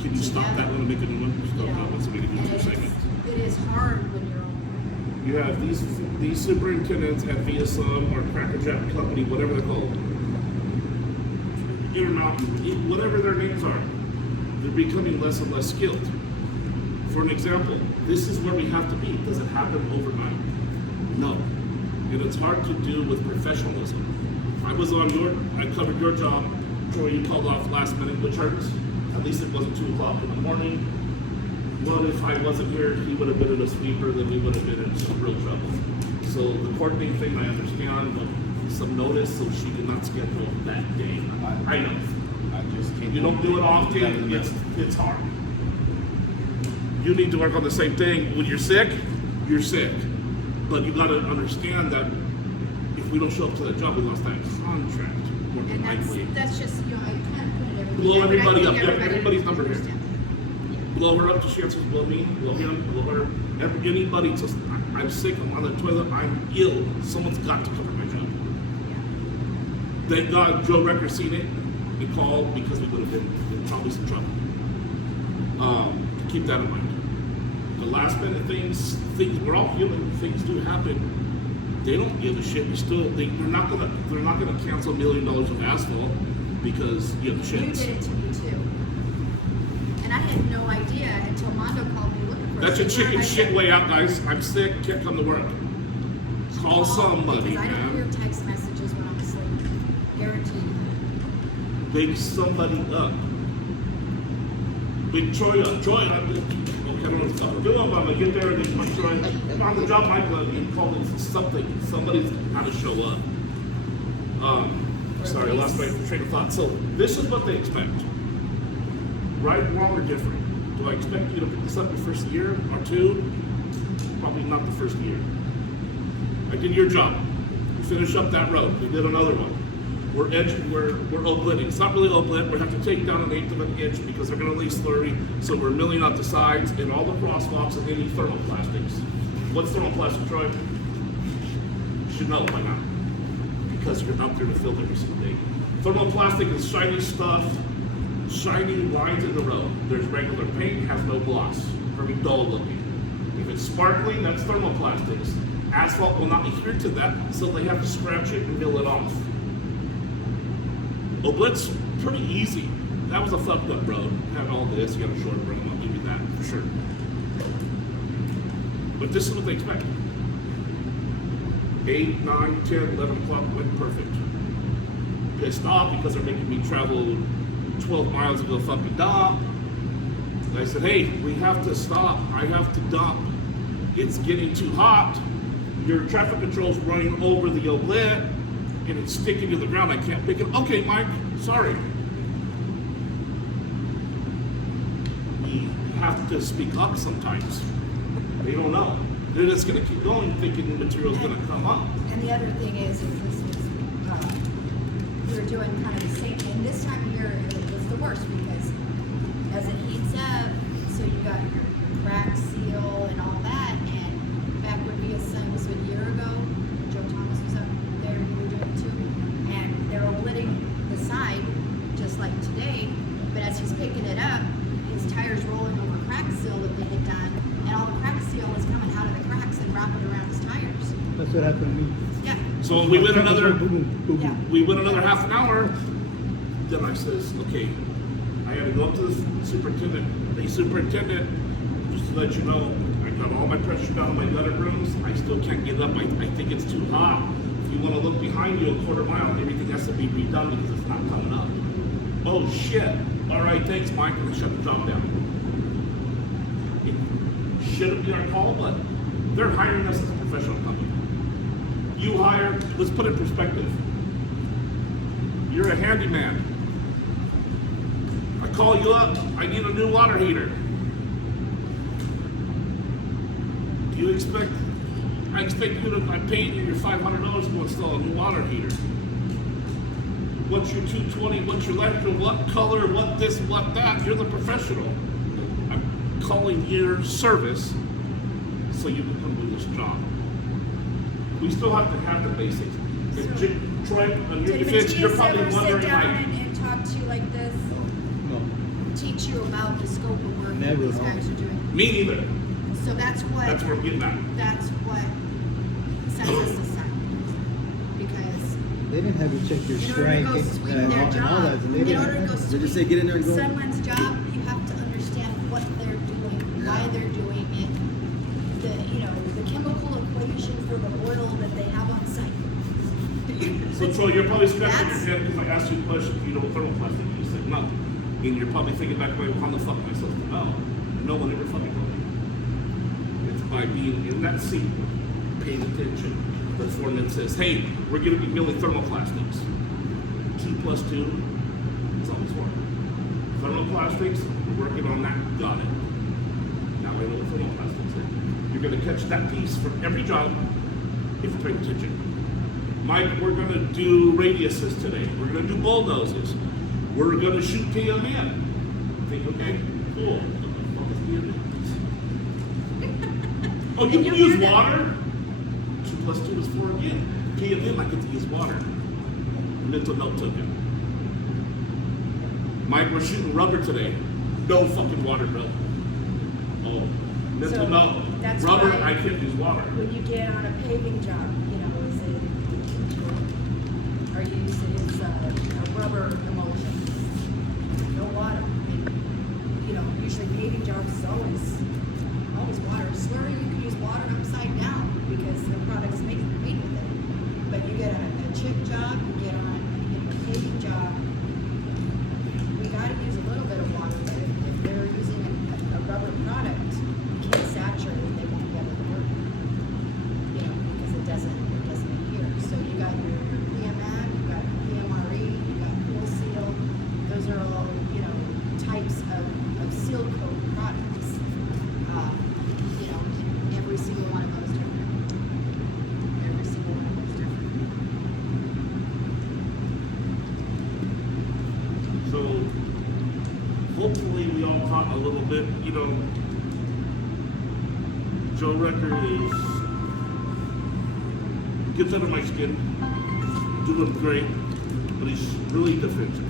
can you stop that one and make a new one? You Stop know, that one so we can do and 2 seconds. it is hard when you're You have these superintendents at VSM or Cracker Jack Company, whatever they're called, Intermountain, whatever their names are, they're becoming less and less skilled. For an example, this is where we have to be. Does it happen overnight? No. And it's hard to do with professionalism. I covered your job, Troy, you called off last minute, which hurts. At least it wasn't 2 o'clock in the morning. Well, if I wasn't here, he would have been in a sweeper, then we would have been in some real trouble. So the coordinating thing, I understand, but some notice so she could not schedule that day. I know. I just can't. You don't do it often, it's hard. You need to work on the same thing. When you're sick, but you gotta understand that if we don't show up to that job, we lost that contract. More than and likely. that's just, you know, I kind of put it everywhere. Blow everybody But I up. think Everybody's number here. understand. blow her up till she answers, blow me, blow him, blow her. Anybody just, I'm sick, I'm on the toilet, I'm ill. Someone's got to cover my job. Thank God Joe Recker seen it. He called because we would have been in probably some trouble. Keep that in mind. The last minute things, we're all human. Things do happen. They don't give a shit. They're not gonna cancel $1 million of asphalt because you have You shits. did it to me too. And I had no idea until Mondo called me looking for That's your support. chicken I shit said, way out, guys. I'm sick, can't come to work. Call somebody, because I don't hear man. text messages when I'm asleep. Guaranteed. Big somebody up. Big Troy up. Troy up. Okay, I'm gonna get there and then Troy. On the job, Michael, you called it something. Somebody's gotta show up. Sorry, I lost my train of thought. So this is what they expect. Right, wrong, or different? Do I expect you to pick this up your first year or two? Probably not the first year. I did your job. We finished up that road. We did another one. We're oblitting. It's not really oblit. We have to take down 1/8 of an inch because they're going to leave slurry. So we're milling out the sides and all the crosswalks and any thermoplastics. What's thermoplastic, Troy? You should know by now because you're out there to fill every single day. Thermoplastic is shiny stuff, shiny lines in the road. There's regular paint, has no gloss, very dull looking. If it's sparkling, that's thermoplastics. Asphalt will not adhere to that, so they have to scratch it and mill it off. Oblit's pretty easy. That was a fucked up road. Had all this, you got a short rim, I'll give you that for sure. But this is what they expect. 8, 9, 10, 11 o'clock went perfect. Pissed off because they're making me travel 12 miles to go fucking dump. And I said, hey, we have to stop. I have to dump. It's getting too hot. Your traffic control's running over the oblit and it's sticking to the ground. I can't pick it. Okay, Mike, sorry. We have to speak up sometimes. They don't know. They're just gonna keep going thinking the material's gonna come up. And the other thing is this was, we were doing kind of the same thing. This time of year, it was the worst because as it heats up, so you got your crack seal and all that. And back when Via's son was a year ago, Joe Thomas was up there, we were doing it too. And they're oblitting the side, just like today. But as he's picking it up, his tire's rolling over crack seal that they had done. And all the crack seal was coming out of the cracks and wrapping around his tires. That's what happened to me. Yeah. So we went another Yeah. half an hour. Then I says, okay, I had to go up to the superintendent. Hey, superintendent, just to let you know, I got all my pressure down on my gutter brooms. I still can't get up. I think it's too hot. If you want to look behind you a quarter mile, everything has to be redone because it's not coming up. Oh shit. All right, thanks, Mike. And shut the job down. It shouldn't be our call, but they're hiring us as a professional company. You hire, let's put it in perspective. You're a handyman. I call you up, I need a new water heater. Do you expect, I expect you to, I'm paying you your $500 to install a new water heater. What's your 220, what's your electrical, what color, what this, what that, you're the professional. I'm calling your service so you can come do this job. We still have to have the basics. Troy, on your Did defense, you're Matthias probably ever sit wondering down like, and talk to you like this? No. Teach you about the scope of work that Never, these no. guys are doing? me neither. So that's what That's where I'm getting at. sets us aside. Because They didn't have you check your in order to strength go sweep and their all job, that. They in didn't. order to go They sweep just say get in there and go. someone's job, you have to understand what they're doing, why they're doing it, the chemical equation for the oil that they have on site. So Troy, you're probably scratching your That's- head because I asked you a question, you know what thermoplastic is? You said no. And you're probably thinking back, like, how the fuck am I supposed to know? No one ever fucking told me. It's by being in that seat, paying attention. The foreman says, hey, we're gonna be milling thermoplastics. 2 + 2 is always 1. Thermoplastics, we're working on that. Got it. Now I know what thermoplastics is. You're gonna catch that piece for every job if you pay attention. Mike, we're gonna do radiuses today. We're gonna do bulldozers. We're gonna shoot PMN. Think, okay, cool. What the fuck Oh, you And can you'll use hear them. water? 2 plus 2 is 4 again. PMM, I get to use water. Mental note token. Mike, we're shooting rubber today. No fucking water, bro. Oh, mental So, note. that's Rubber, why- I can't use water. When you get on a paving job, you know, is it, are you using a rubber emulsion? No water. And, you know, usually paving jobs is always water. Slurry, you can use water upside down because the product's made with it. But you get a chip job, you get on a paving job, we gotta use a little bit of water, but if they're using a rubber product, you can't saturate it, they won't be able to work. You know, because it doesn't adhere. So you got your PMM, you got PMRE, you got Cool Seal, those are all, you know, types of seal coat products. You know, every single one of those different. Every single one of those different. So hopefully we all caught a little bit, you know, Joe Record gets under my skin, doing great, but he's really defensive.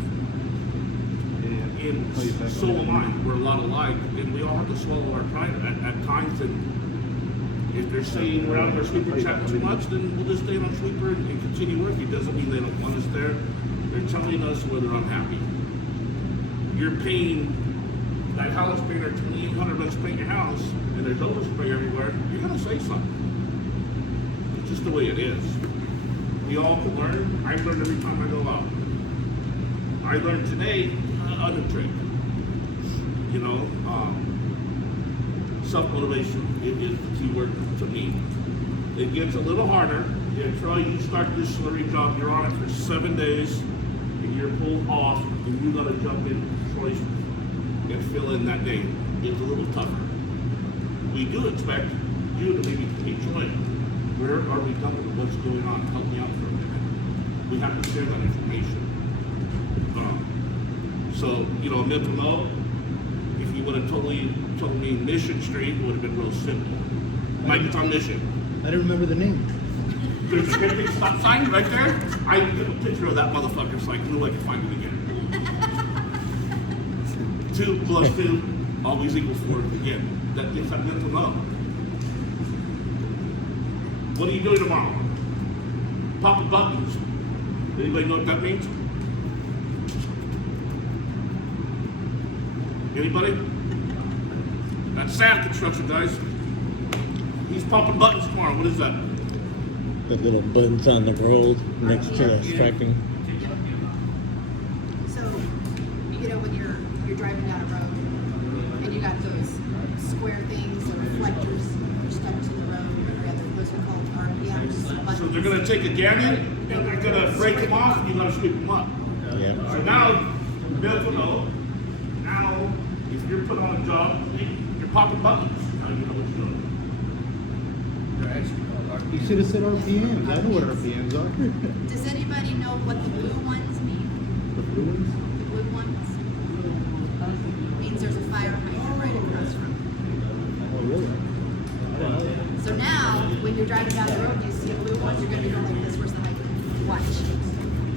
And Oh, you're back so on am that. I. We're a lot alike, and we all have to swallow our pride at times. And if they're saying we're out of our sweeper chat too much, then we'll just stay on sweeper and continue working. Doesn't mean they don't want us there. They're telling us where they're unhappy. You're paying that house painter $2,800 to paint your house, and there's overspray everywhere. You're gonna say something. It's just the way it is. We all can learn. I learn every time I go out. I learned today a new trick. You know, self-motivation is the key word to me. It gets a little harder. Yeah, Troy, you start this slurry job, you're on it for 7 days, and you're pulled off, and you gotta jump in Troy's and fill in that day. It's a little tougher. We do expect you to maybe, hey Troy, where are we dumping? What's going on? Help me out for a minute. We have to share that information. So, you know, mental note, if you would have told me Mission Street, it would have been real simple. Mike, it's on Mission. I don't remember the name. There's a great big stop sign right there. I can get a picture of that motherfucker so I knew I could find it again. 2 plus 2 always equals 4 again. That gets that mental note. What are you doing tomorrow? Popping buttons. Anybody know what that means? Anybody? That's Santa construction, guys. He's popping buttons tomorrow. What is that? The little buttons on the road next to the striping. So, you know, when you're driving down a road and you got those square things or reflectors stuck to the road, or those are called RPMs. So they're gonna take a Gannon and they're gonna break them off and you gotta sweep them up. Yeah. So now, Bill will know, now, if you're put on a job, you're popping buttons. Now you know what you're doing. They're actually called You should have said RPMs. I know what RPMs are. Does anybody know what the blue ones mean? The blue ones? The blue ones? Means there's a fire hydrant right across from it. Oh, really? I don't know. So now, when you're driving down the road, you see blue ones, you're gonna be going like this, where's the hydrant? Watch.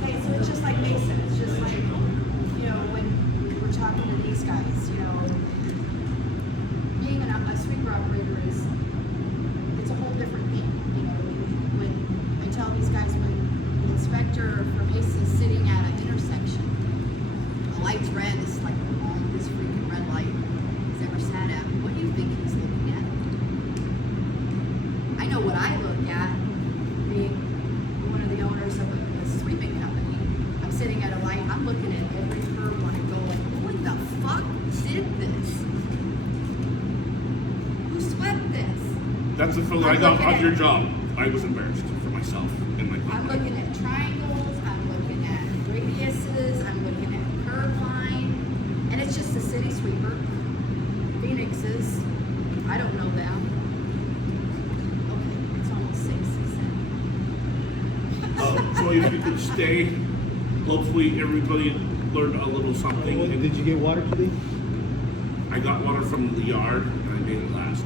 Okay, so it's just like Mason, it's just like, you know, when we're talking to these guys, you know, being a sweeper operator is, it's a whole different thing, you know, when I tell these guys, when the inspector from Mason is sitting at an intersection, the light's red, it's like the longest freaking red light he's ever sat at, what do you think he's looking at? I know what I look at, being one of the owners of a sweeping company. I'm sitting at a light, I'm looking at every curb one and going, who the fuck did this? Who swept this? That's the feeling I got on your job. I was embarrassed for myself and my I'm company. looking at triangles, I'm looking at radiuses, I'm looking at curb line, and it's just a city sweeper. Phoenix's, I don't know them. Okay, it's almost 6, he said. So if you could stay, hopefully everybody learned a little something. Well, And did you get water today? I got water from the yard and I made it last.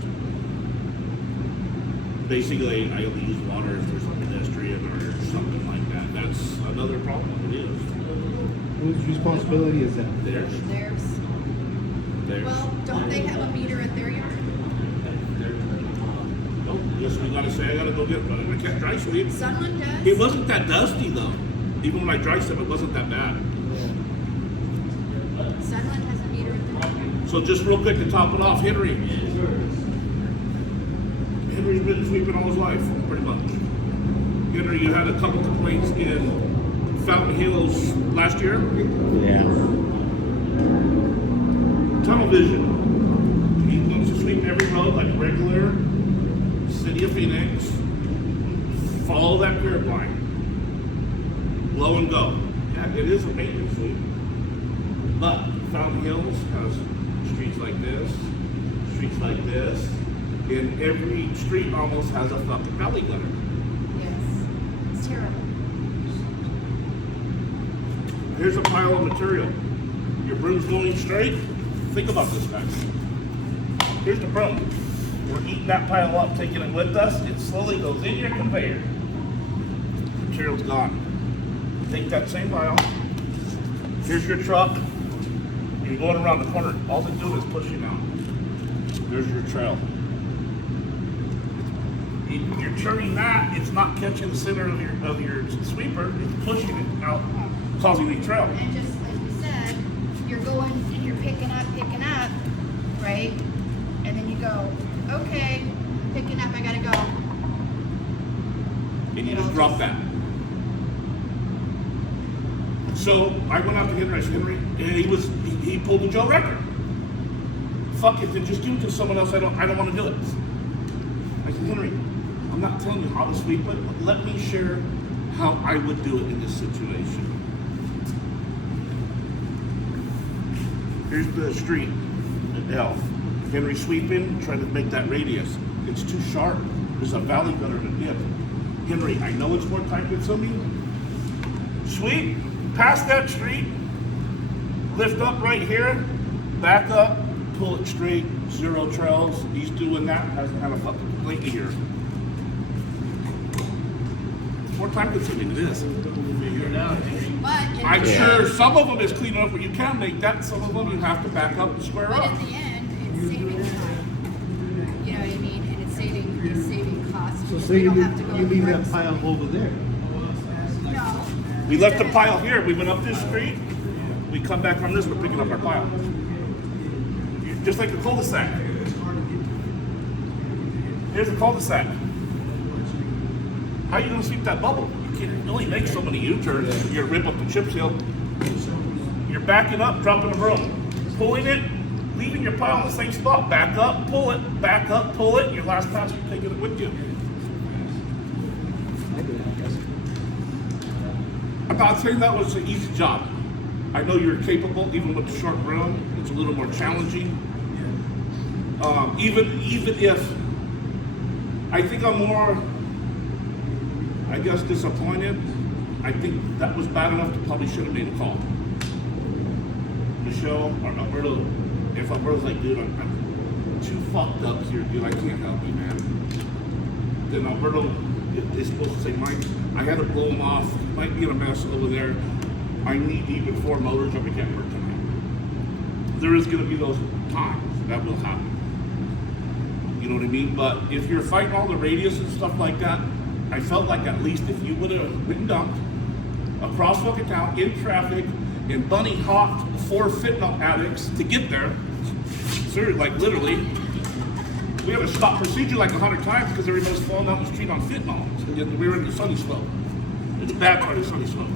basically, I only use water if there's a pedestrian or something like that. That's another problem. It is. Whose responsibility is that? There's. Well, don't they have a meter at their yard? Oh, yes, we gotta say, I gotta go get, but I can't dry sweep. Someone does? It wasn't that dusty though. Even when I dry sweep, it wasn't that bad. Sunland has a meter at their yard. So just real quick to top it off, Henry's been sweeping all his life, pretty much. Henry, you had a couple complaints in Fountain Hills last year. Yeah. Tunnel vision. He wants to sweep every road like regular City of Phoenix. Follow that curb line. Blow and go. Yeah, it is a maintenance sweep. But Fountain Hills has streets like this, and every street almost has a fucking valley gutter. Yes. It's terrible. Here's a pile of material. Your broom's going straight. Think about this, guys. Here's the broom. We're eating that pile up, taking it with us. It slowly goes in your conveyor. Material's gone. Take that same pile. Here's your truck. You're going around the corner. All it's doing is pushing out. There's your trail. You're turning that. It's not catching the center of your sweeper. It's pushing it out, causing the trail. And just like you said, you're going and you're picking up, right? And then you go, okay, picking up, I gotta go. And you just drop that. So I went out to Henry, I said, Henry, and he pulled the Joe record. Fuck it, then just give it to someone else. I don't want to do it. I said, Henry, I'm not telling you how to sweep it, but let me share how I would do it in this situation. Here's the street at Elf. Henry sweeping, trying to make that radius. It's too sharp. There's a valley gutter in the dip. Henry, I know it's more tight than some of you. Sweep, past that street, lift up right here, back up, pull it straight, zero trails. He's doing that, hasn't had a fucking complaint here. More time consuming than this. Figure it out. But in I'm the sure end, some of them is clean enough where you can make that, some of them you have to back up and square but up. in the end, it's saving time. You know what I mean? And it's saving costs. So because say we you don't have to go leave to that the pile over there. No. We left the pile here, we went up this street, we come back on this, we're picking up our pile. Just like the cul-de-sac. Here's the cul-de-sac. How are you gonna sweep that bubble? You can't only make so many U-turns. You're gonna rip up the chip seal. You're backing up, dropping the broom, pulling it, leaving your pile in the same spot. Back up, pull it, back up, pull it. Your last pass, you're taking it with you. I'm not saying that was an easy job. I know you're capable, even with the short broom. It's a little more challenging. Even if I think I'm more, I guess, disappointed. I think that was bad enough to probably should have made a call. Michelle or Alberto, if Alberto's like, dude, I'm too fucked up here, dude, I can't help you, man. Then Alberto is supposed to say, Mike, I had to blow him off. He might be in a mess over there. I need even 4 motors or we can't work tonight. There is gonna be those times that will happen. You know what I mean? But if you're fighting all the radius and stuff like that, I felt like at least if you would have been dumped across fucking town in traffic and bunny hopped 4 fentanyl addicts to get there, seriously, like literally, we had to stop procedure like 100 times because everybody's falling down the street on fentanyl. We were in the Sunny Slope. It's a bad part of Sunny Slope.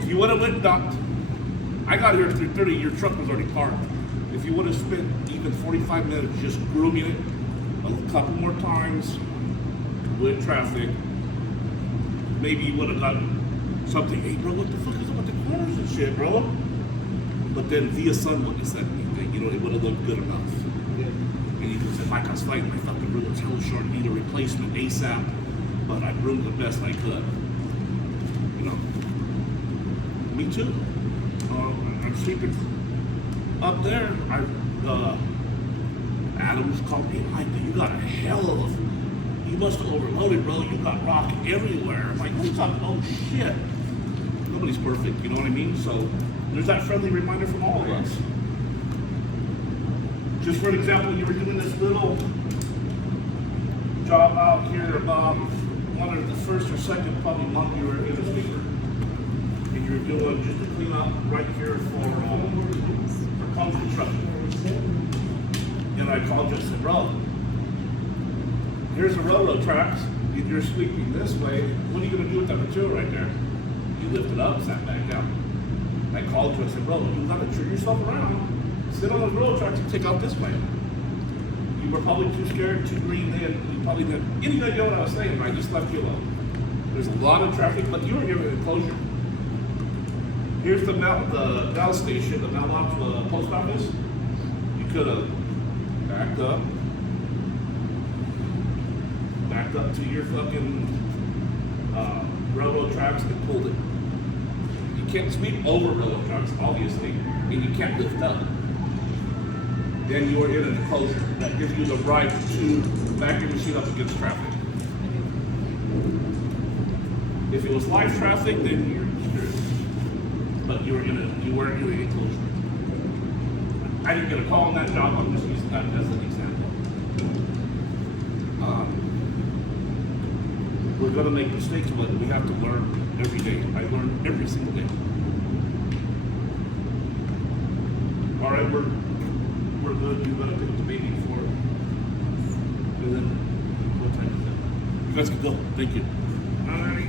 If you would have went dumped, I got here at 3:30, your truck was already parked. If you would have spent even 45 minutes just grooming it a couple more times with traffic, maybe you would have gotten something. Hey, bro, what the fuck is up with the corners and shit, bro? But then via Sun wouldn't have said anything. You know, it would have looked good enough. And you could say, Mike, I was fighting. I thought the room was hella short. Need a replacement ASAP. But I groomed the best I could. You know, me too. I'm sleeping up there. Adams called me, Mike, you got a hell of you must have overloaded, bro. You got rock everywhere. I'm like, what are you talking? Oh shit. Nobody's perfect, you know what I mean? So there's that friendly reminder from all of us. Just for an example, you were doing this little job out here about one of the first or second probably month you were in a sweeper. And you were doing just a clean up right here for concrete truck. And I called you and said, bro, here's the railroad tracks. If you're sweeping this way, what are you gonna do with that material right there? You lift it up, sat back down. I called you and said, bro, you gotta turn yourself around. Sit on the railroad tracks and take out this way. You were probably too scared, too green in. You probably didn't any idea what I was saying, but I just left you alone. There's a lot of traffic, but you were given an enclosure. Here's the Bell station, the mailbox post office. You could have backed up to your fucking railroad tracks and pulled it. You can't sweep over railroad tracks, obviously, and you can't lift up. Then you are in an enclosure that gives you the right to back your machine up against traffic. If it was live traffic, then you're screwed. But you weren't in an enclosure. I didn't get a call on that job. I'm just using that as an example. We're gonna make mistakes, but we have to learn every day. I learn every single day. All right, we're good. You gotta pick up the baby for, and then what time is it? You guys can go. Thank you. All right.